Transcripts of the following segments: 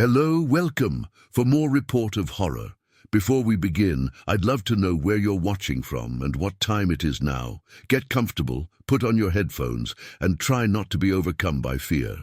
Hello, welcome for more report of horror. Before we begin, I'd love to know where you're watching from and what time it is now. Get comfortable, put on your headphones, and try not to be overcome by fear.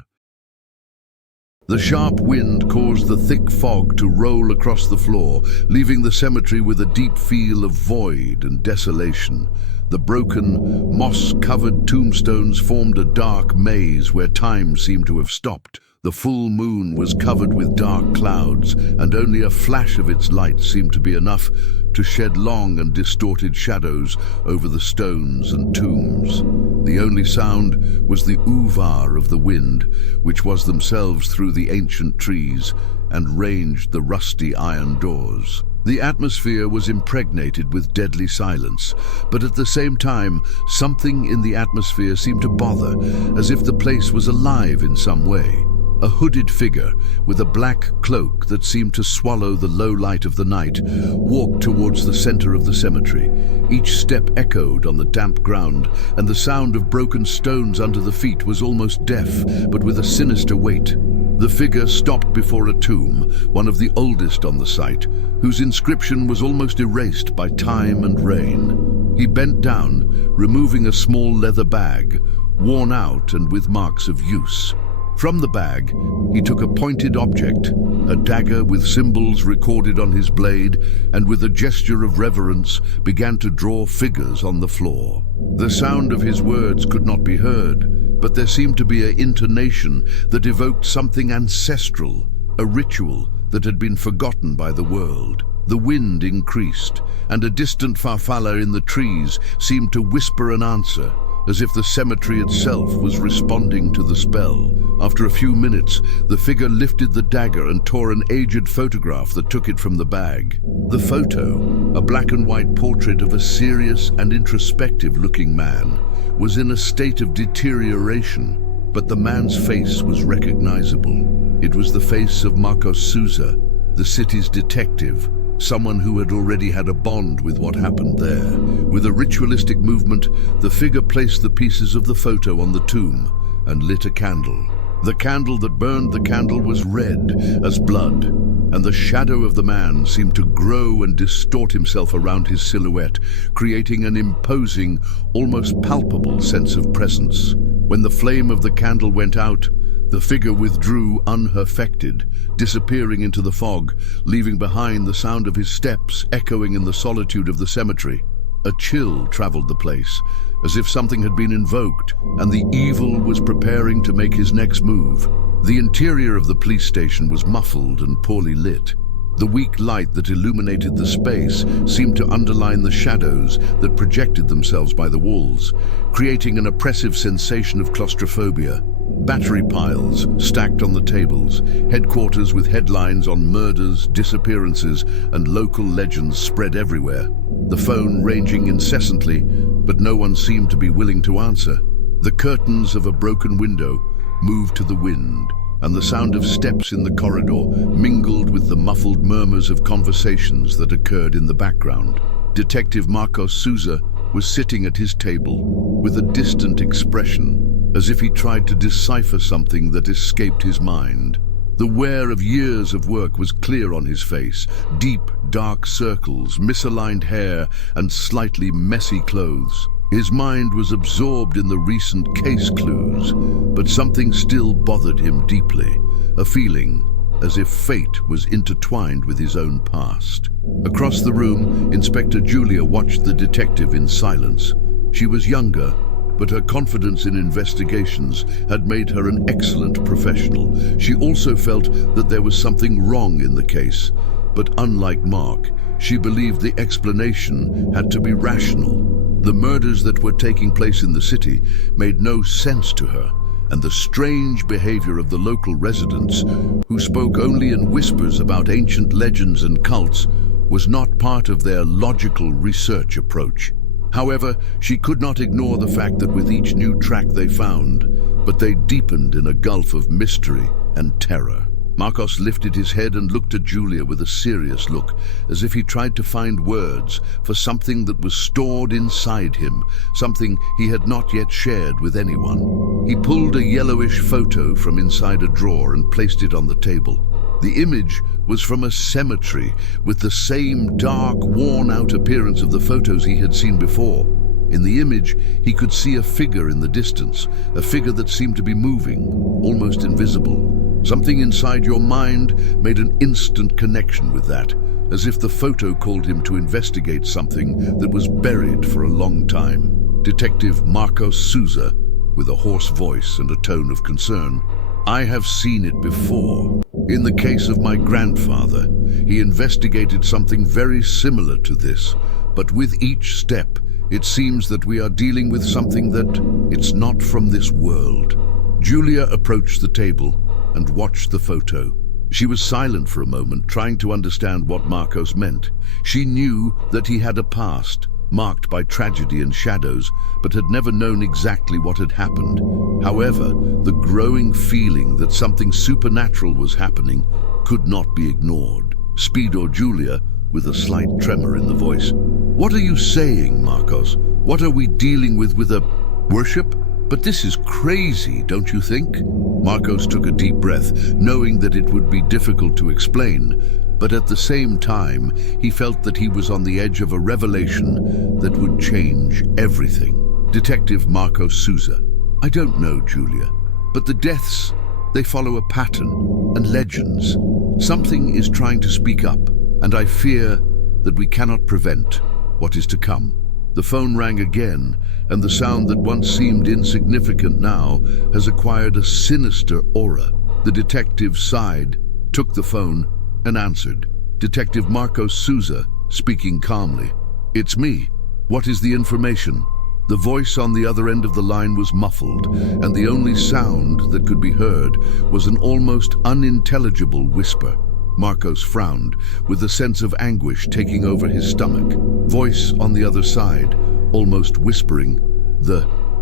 The sharp wind caused the thick fog to roll across the floor, leaving the cemetery with a deep feel of void and desolation. The broken, moss-covered tombstones formed a dark maze where time seemed to have stopped. The full moon was covered with dark clouds, and only a flash of its light seemed to be enough to shed long and distorted shadows over the stones and tombs. The only sound was the oovar of the wind, which was themselves through the ancient trees and ranged the rusty iron doors. The atmosphere was impregnated with deadly silence, but at the same time, something in the atmosphere seemed to bother, as if the place was alive in some way. A hooded figure, with a black cloak that seemed to swallow the low light of the night, walked towards the center of the cemetery. Each step echoed on the damp ground, and the sound of broken stones under the feet was almost deaf, but with a sinister weight. The figure stopped before a tomb, one of the oldest on the site, whose inscription was almost erased by time and rain. He bent down, removing a small leather bag, worn out and with marks of use. From the bag, he took a pointed object, a dagger with symbols recorded on his blade, and with a gesture of reverence began to draw figures on the floor. The sound of his words could not be heard, but there seemed to be an intonation that evoked something ancestral, a ritual that had been forgotten by the world. The wind increased, and a distant farfalla in the trees seemed to whisper an answer, as if the cemetery itself was responding to the spell. After a few minutes, the figure lifted the dagger and tore an aged photograph that took it from the bag. The photo, a black and white portrait of a serious and introspective-looking man, was in a state of deterioration, but the man's face was recognizable. It was the face of Marcos Souza, the city's detective, someone who had already had a bond with what happened there. With a ritualistic movement, the figure placed the pieces of the photo on the tomb and lit a candle. The candle that burned the candle was red as blood, and the shadow of the man seemed to grow and distort himself around his silhouette, creating an imposing, almost palpable sense of presence. When the flame of the candle went out, the figure withdrew unaffected, disappearing into the fog, leaving behind the sound of his steps echoing in the solitude of the cemetery. A chill traveled the place, as if something had been invoked, and the evil was preparing to make his next move. The interior of the police station was muffled and poorly lit. The weak light that illuminated the space seemed to underline the shadows that projected themselves by the walls, creating an oppressive sensation of claustrophobia. Battery piles stacked on the tables, headquarters with headlines on murders, disappearances, and local legends spread everywhere. The phone ranging incessantly, but no one seemed to be willing to answer. The curtains of a broken window moved to the wind, and the sound of steps in the corridor mingled with the muffled murmurs of conversations that occurred in the background. Detective Marcos Souza was sitting at his table with a distant expression, as if he tried to decipher something that escaped his mind. The wear of years of work was clear on his face: deep, dark circles, misaligned hair, and slightly messy clothes. His mind was absorbed in the recent case clues, but something still bothered him deeply, a feeling as if fate was intertwined with his own past. Across the room, Inspector Julia watched the detective in silence. She was younger, but her confidence in investigations had made her an excellent professional. She also felt that there was something wrong in the case, but unlike Mark, she believed the explanation had to be rational. The murders that were taking place in the city made no sense to her, and the strange behavior of the local residents, who spoke only in whispers about ancient legends and cults, was not part of their logical research approach. However, she could not ignore the fact that with each new track they found, but they deepened in a gulf of mystery and terror. Marcos lifted his head and looked at Julia with a serious look, as if he tried to find words for something that was stored inside him, something he had not yet shared with anyone. He pulled a yellowish photo from inside a drawer and placed it on the table. The image was from a cemetery with the same dark, worn-out appearance of the photos he had seen before. In the image, he could see a figure in the distance, a figure that seemed to be moving, almost invisible. Something inside your mind made an instant connection with that, as if the photo called him to investigate something that was buried for a long time. Detective Marcos Souza, with a hoarse voice and a tone of concern. I have seen it before. In the case of my grandfather, he investigated something very similar to this, but with each step, it seems that we are dealing with something that it's not from this world. Julia approached the table and watched the photo. She was silent for a moment, trying to understand what Marcos meant. She knew that he had a past, marked by tragedy and shadows, but had never known exactly what had happened. However, the growing feeling that something supernatural was happening could not be ignored. Speedo Julia, with a slight tremor in the voice. What are you saying, Marcos? What are we dealing with a worship? But this is crazy, don't you think? Marcos took a deep breath, knowing that it would be difficult to explain, but at the same time, he felt that he was on the edge of a revelation that would change everything. Detective Marcos Souza. I don't know, Julia, but the deaths, they follow a pattern and legends. Something is trying to speak up, and I fear that we cannot prevent what is to come. The phone rang again, and the sound that once seemed insignificant now has acquired a sinister aura. The detective sighed, took the phone, and answered. Detective Marcos Souza, speaking calmly. It's me. What is the information? The voice on the other end of the line was muffled, and the only sound that could be heard was an almost unintelligible whisper. Marcos frowned, with a sense of anguish taking over his stomach. Voice on the other side, almost whispering,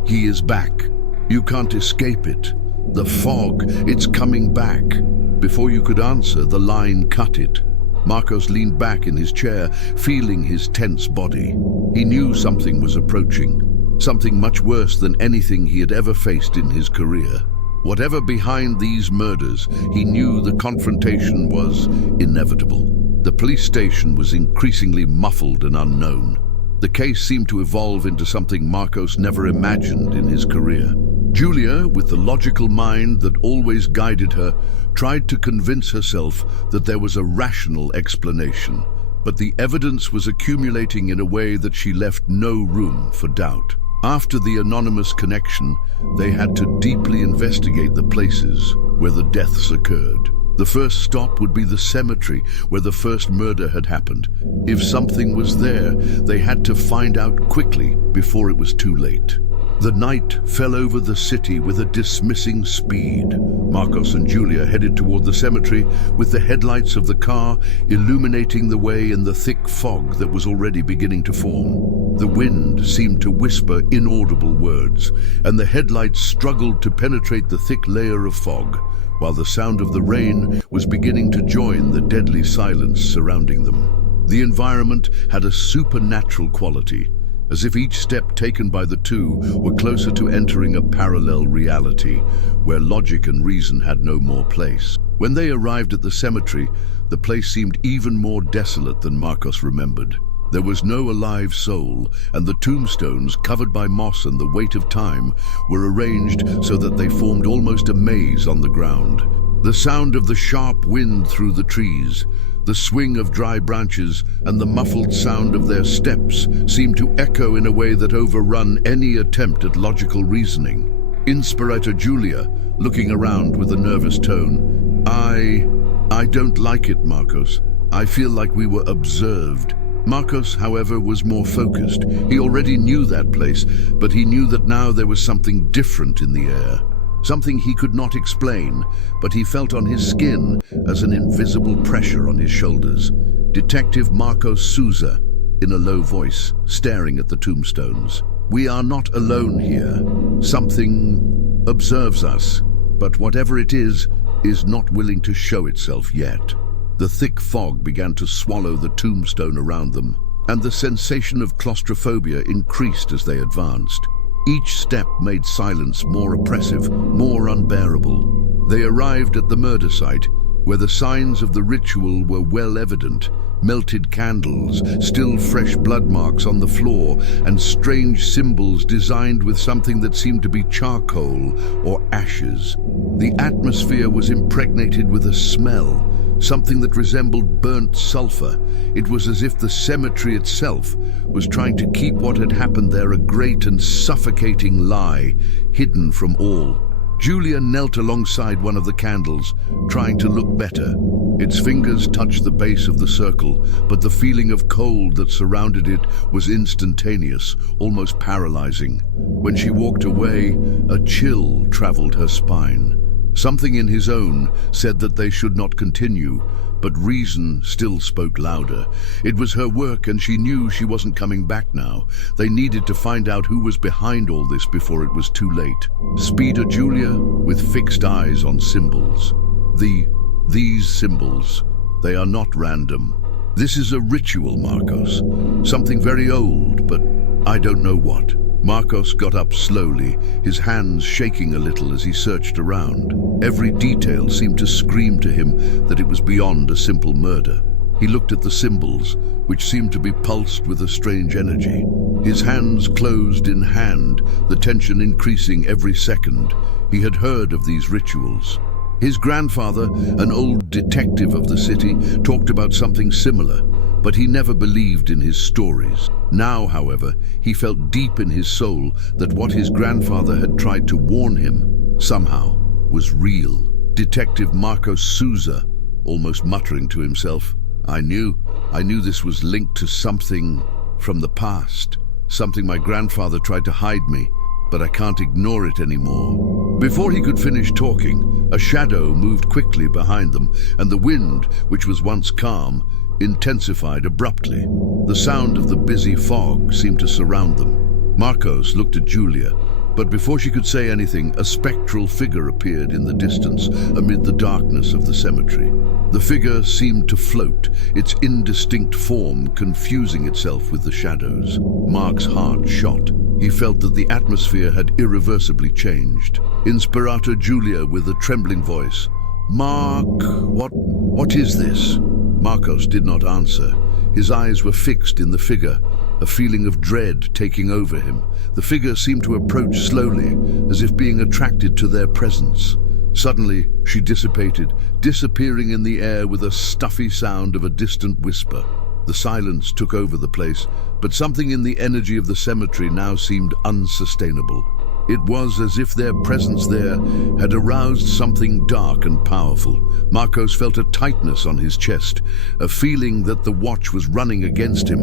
he is back. You can't escape it. The fog, it's coming back. Before you could answer, the line cut it. Marcos leaned back in his chair, feeling his tense body. He knew something was approaching, something much worse than anything he had ever faced in his career. Whatever behind these murders, he knew the confrontation was inevitable. The police station was increasingly muffled and unknown. The case seemed to evolve into something Marcos never imagined in his career. Julia, with the logical mind that always guided her, tried to convince herself that there was a rational explanation, but the evidence was accumulating in a way that she left no room for doubt. After the anonymous connection, they had to deeply investigate the places where the deaths occurred. The first stop would be the cemetery where the first murder had happened. If something was there, they had to find out quickly before it was too late. The night fell over the city with a dismissing speed. Marcos and Julia headed toward the cemetery with the headlights of the car illuminating the way in the thick fog that was already beginning to form. The wind seemed to whisper inaudible words, and the headlights struggled to penetrate the thick layer of fog, while the sound of the rain was beginning to join the deadly silence surrounding them. The environment had a supernatural quality, as if each step taken by the two were closer to entering a parallel reality, where logic and reason had no more place. When they arrived at the cemetery, the place seemed even more desolate than Marcos remembered. There was no alive soul, and the tombstones, covered by moss and the weight of time, were arranged so that they formed almost a maze on the ground. The sound of the sharp wind through the trees, the swing of dry branches, and the muffled sound of their steps seemed to echo in a way that overrun any attempt at logical reasoning. Inspirator Julia, looking around with a nervous tone. I don't like it, Marcos. I feel like we were observed. Marcos, however, was more focused. He already knew that place, but he knew that now there was something different in the air. Something he could not explain, but he felt on his skin as an invisible pressure on his shoulders. Detective Marcos Souza, in a low voice, staring at the tombstones. We are not alone here. Something observes us, but whatever it is not willing to show itself yet. The thick fog began to swallow the tombstone around them, and the sensation of claustrophobia increased as they advanced. Each step made silence more oppressive, more unbearable. They arrived at the murder site, where the signs of the ritual were well evident: melted candles, still fresh blood marks on the floor, and strange symbols designed with something that seemed to be charcoal or ashes. The atmosphere was impregnated with a smell, something that resembled burnt sulfur. It was as if the cemetery itself was trying to keep what had happened there a great and suffocating lie, hidden from all. Julia knelt alongside one of the candles, trying to look better. Its fingers touched the base of the circle, but the feeling of cold that surrounded it was instantaneous, almost paralyzing. When she walked away, a chill traveled her spine. Something in his own said that they should not continue, but reason still spoke louder. It was her work, and she knew she wasn't coming back now. They needed to find out who was behind all this before it was too late. Speeder Julia, with fixed eyes on symbols. These symbols, they are not random. This is a ritual, Marcos. Something very old, but I don't know what. Marcos got up slowly, his hands shaking a little as he searched around. Every detail seemed to scream to him that it was beyond a simple murder. He looked at the symbols, which seemed to be pulsed with a strange energy. His hands closed in hand, the tension increasing every second. He had heard of these rituals. His grandfather, an old detective of the city, talked about something similar, but he never believed in his stories. Now, however, he felt deep in his soul that what his grandfather had tried to warn him, somehow, was real. Detective Marcos Souza, almost muttering to himself, I knew this was linked to something from the past, something my grandfather tried to hide me, but I can't ignore it anymore. Before he could finish talking, a shadow moved quickly behind them, and the wind, which was once calm, intensified abruptly. The sound of the busy fog seemed to surround them. Marcos looked at Julia, but before she could say anything, a spectral figure appeared in the distance amid the darkness of the cemetery. The figure seemed to float, its indistinct form confusing itself with the shadows. Mark's heart shot. He felt that the atmosphere had irreversibly changed. Inspirator Julia, with a trembling voice, Mark, what is this? Marcos did not answer. His eyes were fixed in the figure, a feeling of dread taking over him. The figure seemed to approach slowly, as if being attracted to their presence. Suddenly, she dissipated, disappearing in the air with a stuffy sound of a distant whisper. The silence took over the place, but something in the energy of the cemetery now seemed unsustainable. It was as if their presence there had aroused something dark and powerful. Marcos felt a tightness on his chest, a feeling that the watch was running against him.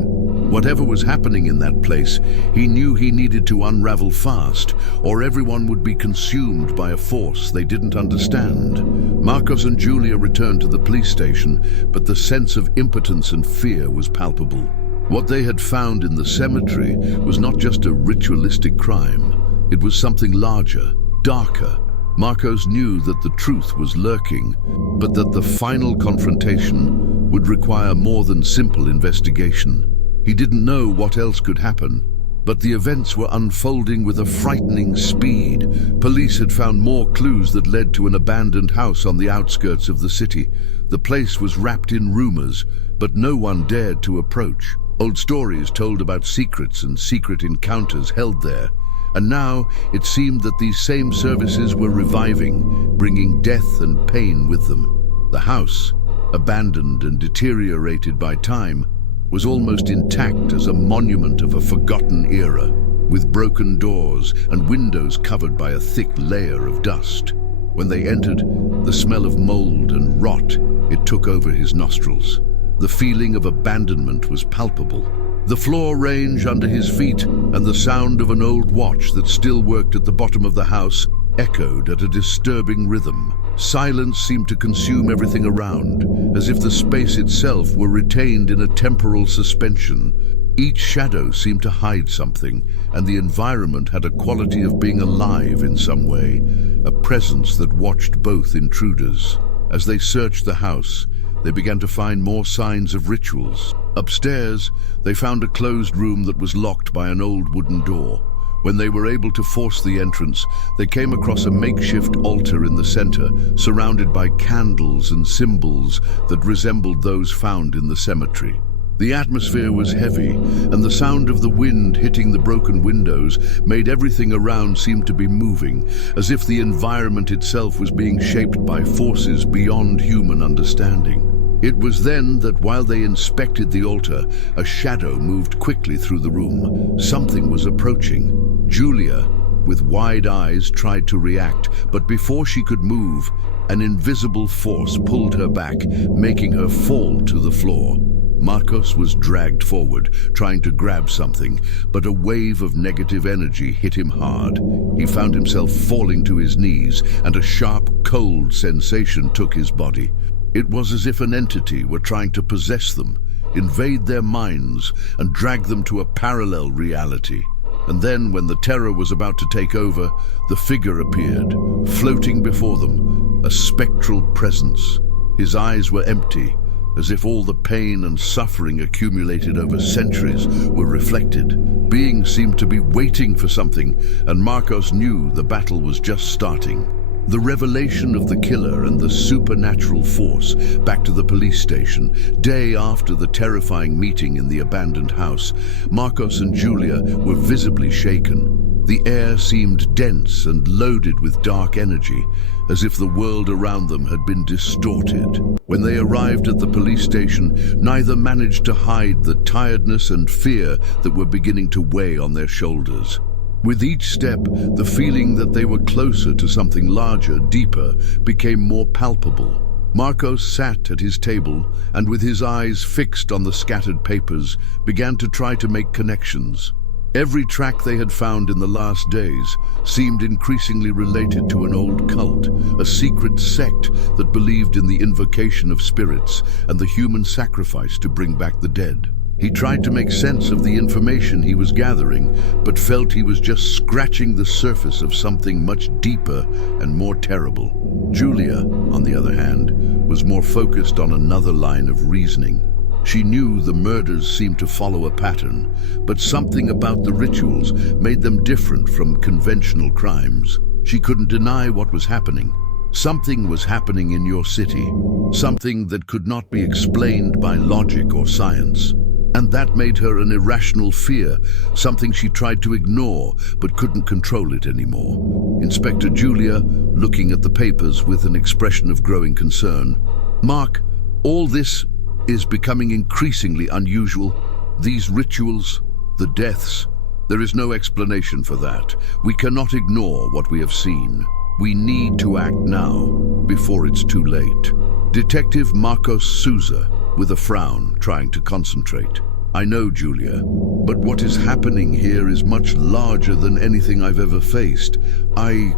Whatever was happening in that place, he knew he needed to unravel fast, or everyone would be consumed by a force they didn't understand. Marcos and Julia returned to the police station, but the sense of impotence and fear was palpable. What they had found in the cemetery was not just a ritualistic crime. It was something larger, darker. Marcos knew that the truth was lurking, but that the final confrontation would require more than simple investigation. He didn't know what else could happen, but the events were unfolding with a frightening speed. Police had found more clues that led to an abandoned house on the outskirts of the city. The place was wrapped in rumors, but no one dared to approach. Old stories told about secrets and secret encounters held there. And now it seemed that these same services were reviving, bringing death and pain with them. The house, abandoned and deteriorated by time, was almost intact as a monument of a forgotten era, with broken doors and windows covered by a thick layer of dust. When they entered, the smell of mold and rot, it took over his nostrils. The feeling of abandonment was palpable. The floor ranged under his feet, and the sound of an old watch that still worked at the bottom of the house echoed at a disturbing rhythm. Silence seemed to consume everything around, as if the space itself were retained in a temporal suspension. Each shadow seemed to hide something, and the environment had a quality of being alive in some way, a presence that watched both intruders. As they searched the house, they began to find more signs of rituals. Upstairs, they found a closed room that was locked by an old wooden door. When they were able to force the entrance, they came across a makeshift altar in the center, surrounded by candles and symbols that resembled those found in the cemetery. The atmosphere was heavy, and the sound of the wind hitting the broken windows made everything around seem to be moving, as if the environment itself was being shaped by forces beyond human understanding. It was then that while they inspected the altar, a shadow moved quickly through the room. Something was approaching. Julia, with wide eyes, tried to react, but before she could move, an invisible force pulled her back, making her fall to the floor. Morgues was dragged forward, trying to grab something, but a wave of negative energy hit him hard. He found himself falling to his knees, and a sharp, cold sensation took his body. It was as if an entity were trying to possess them, invade their minds, and drag them to a parallel reality. And then, when the terror was about to take over, the figure appeared, floating before them, a spectral presence. His eyes were empty, as if all the pain and suffering accumulated over centuries were reflected. Beings seemed to be waiting for something, and Morgues knew the battle was just starting. The revelation of the killer and the supernatural force back to the police station, day after the terrifying meeting in the abandoned house. Morgues and Julia were visibly shaken. The air seemed dense and loaded with dark energy, as if the world around them had been distorted. When they arrived at the police station, neither managed to hide the tiredness and fear that were beginning to weigh on their shoulders. With each step, the feeling that they were closer to something larger, deeper, became more palpable. Morgues sat at his table and, with his eyes fixed on the scattered papers, began to try to make connections. Every track they had found in the last days seemed increasingly related to an old cult, a secret sect that believed in the invocation of spirits and the human sacrifice to bring back the dead. He tried to make sense of the information he was gathering, but felt he was just scratching the surface of something much deeper and more terrible. Julia, on the other hand, was more focused on another line of reasoning. She knew the murders seemed to follow a pattern, but something about the rituals made them different from conventional crimes. She couldn't deny what was happening. Something was happening in your city, something that could not be explained by logic or science. And that made her an irrational fear, something she tried to ignore but couldn't control it anymore. Inspector Julia, looking at the papers with an expression of growing concern. "Mark, all this is becoming increasingly unusual. These rituals, the deaths, there is no explanation for that. We cannot ignore what we have seen. We need to act now, before it's too late." Detective Morgues Souza, with a frown, trying to concentrate. "I know, Julia, but what is happening here is much larger than anything I've ever faced. I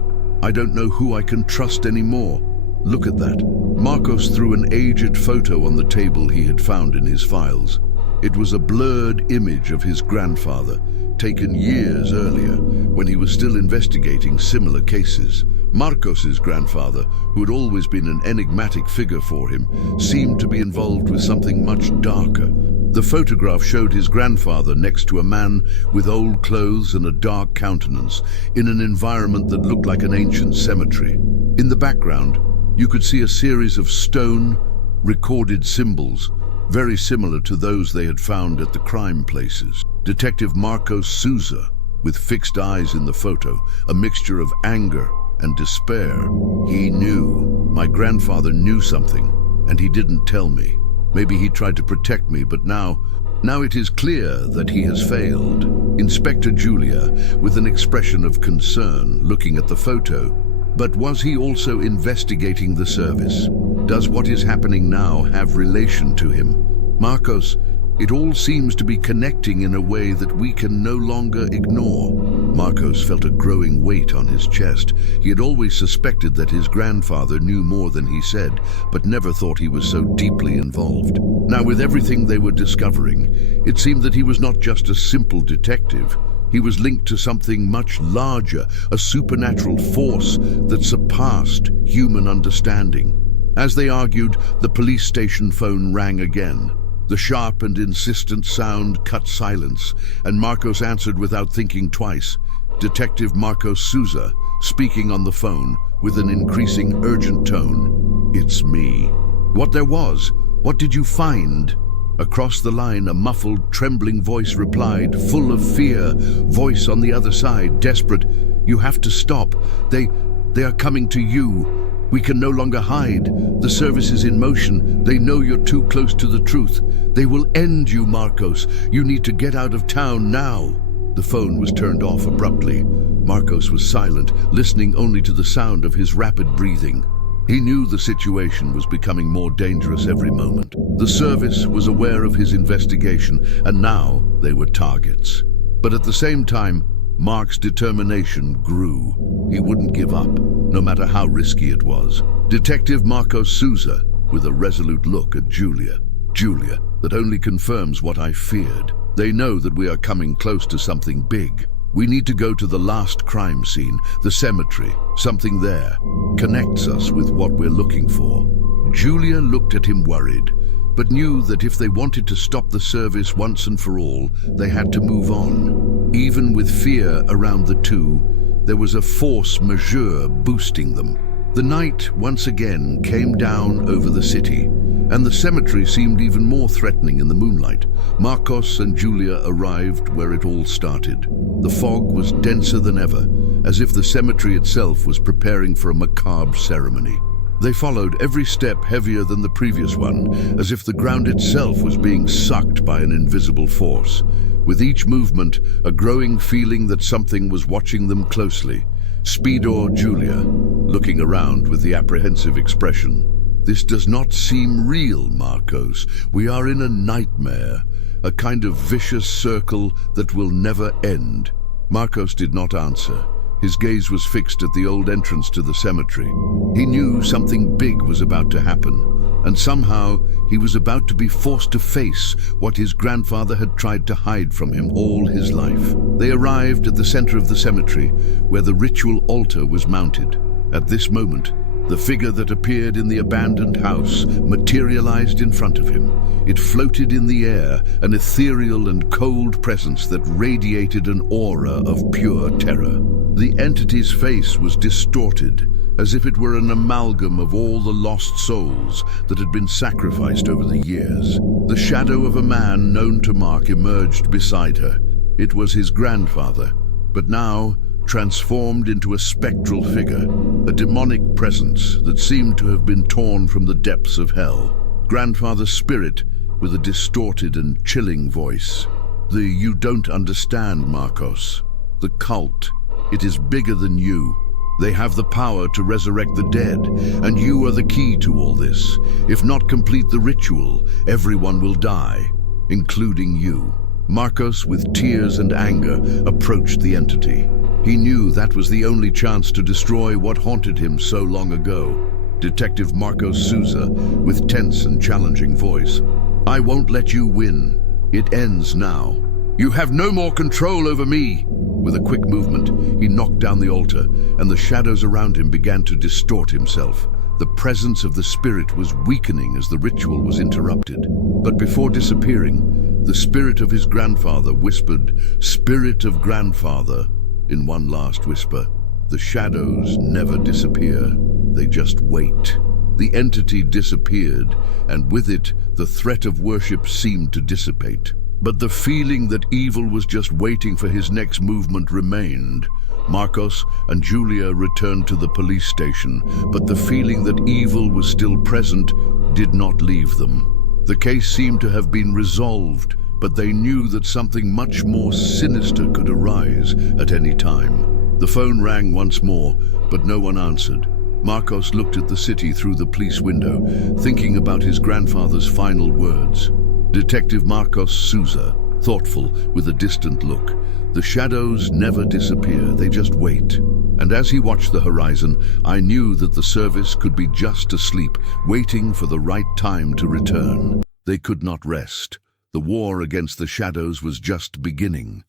don't know who I can trust anymore. Look at that." Morgues threw an aged photo on the table he had found in his files. It was a blurred image of his grandfather, taken years earlier, when he was still investigating similar cases. Morgues' grandfather, who had always been an enigmatic figure for him, seemed to be involved with something much darker. The photograph showed his grandfather next to a man with old clothes and a dark countenance, in an environment that looked like an ancient cemetery. In the background, you could see a series of stone, recorded symbols, very similar to those they had found at the crime places. Detective Morgues Souza, with fixed eyes in the photo, a mixture of anger and despair. He knew. My grandfather knew something, and he didn't tell me. Maybe he tried to protect me, but now it is clear that he has failed. Inspector Julia, with an expression of concern, looking at the photo. But was he also investigating the service? Does what is happening now have relation to him? Morgues, it all seems to be connecting in a way that we can no longer ignore. Morgues felt a growing weight on his chest. He had always suspected that his grandfather knew more than he said, but never thought he was so deeply involved. Now, with everything they were discovering, it seemed that he was not just a simple detective. He was linked to something much larger, a supernatural force that surpassed human understanding. As they argued, the police station phone rang again. The sharp and insistent sound cut silence, and Morgues answered without thinking twice. Detective Marcos Souza, speaking on the phone with an increasing urgent tone. "It's me." "What there was? What did you find?" Across the line, a muffled, trembling voice replied, full of fear. Voice on the other side, desperate. "You have to stop. They are coming to you. We can no longer hide. The service is in motion. They know you're too close to the truth. They will end you, Marcos. You need to get out of town now." The phone was turned off abruptly. Marcos was silent, listening only to the sound of his rapid breathing. He knew the situation was becoming more dangerous every moment. The service was aware of his investigation, and now they were targets. But at the same time, Mark's determination grew. He wouldn't give up, no matter how risky it was. Detective Marcos Souza, with a resolute look at Julia. "Julia, that only confirms what I feared. They know that we are coming close to something big. We need to go to the last crime scene, the cemetery. Something there connects us with what we're looking for." Julia looked at him worried, but knew that if they wanted to stop the service once and for all, they had to move on. Even with fear around the two, there was a force majeure boosting them. The night once again came down over the city, and the cemetery seemed even more threatening in the moonlight. Marcos and Julia arrived where it all started. The fog was denser than ever, as if the cemetery itself was preparing for a macabre ceremony. They followed every step heavier than the previous one, as if the ground itself was being sucked by an invisible force. With each movement, a growing feeling that something was watching them closely. Speedor Julia, looking around with the apprehensive expression. "This does not seem real, Marcos. We are in a nightmare, a kind of vicious circle that will never end." Marcos did not answer. His gaze was fixed at the old entrance to the cemetery. He knew something big was about to happen, and somehow he was about to be forced to face what his grandfather had tried to hide from him all his life. They arrived at the center of the cemetery, where the ritual altar was mounted. At this moment, the figure that appeared in the abandoned house materialized in front of him. It floated in the air, an ethereal and cold presence that radiated an aura of pure terror. The entity's face was distorted, as if it were an amalgam of all the lost souls that had been sacrificed over the years. The shadow of a man known to Mark emerged beside her. It was his grandfather, but now transformed into a spectral figure, a demonic presence that seemed to have been torn from the depths of hell. Grandfather's spirit, with a distorted and chilling voice. "You don't understand, Marcos. The cult, it is bigger than you. They have the power to resurrect the dead, and you are the key to all this. If not complete the ritual, everyone will die, including you." Marcos, with tears and anger, approached the entity. He knew that was the only chance to destroy what haunted him so long ago. Detective Marcos Souza, with tense and challenging voice. "I won't let you win. It ends now. You have no more control over me." With a quick movement, he knocked down the altar, and the shadows around him began to distort himself. The presence of the spirit was weakening as the ritual was interrupted. But before disappearing, the spirit of his grandfather whispered, "Spirit of grandfather," in one last whisper. The shadows never disappear. They just wait. The entity disappeared, and with it, the threat of worship seemed to dissipate. But the feeling that evil was just waiting for his next movement remained. Marcos and Julia returned to the police station, but the feeling that evil was still present did not leave them. The case seemed to have been resolved, but they knew that something much more sinister could arise at any time. The phone rang once more, but no one answered. Marcos looked at the city through the police window, thinking about his grandfather's final words. Detective Marcos Souza, thoughtful with a distant look. The shadows never disappear, they just wait. And as he watched the horizon, I knew that the service could be just asleep, waiting for the right time to return. They could not rest. The war against the shadows was just beginning.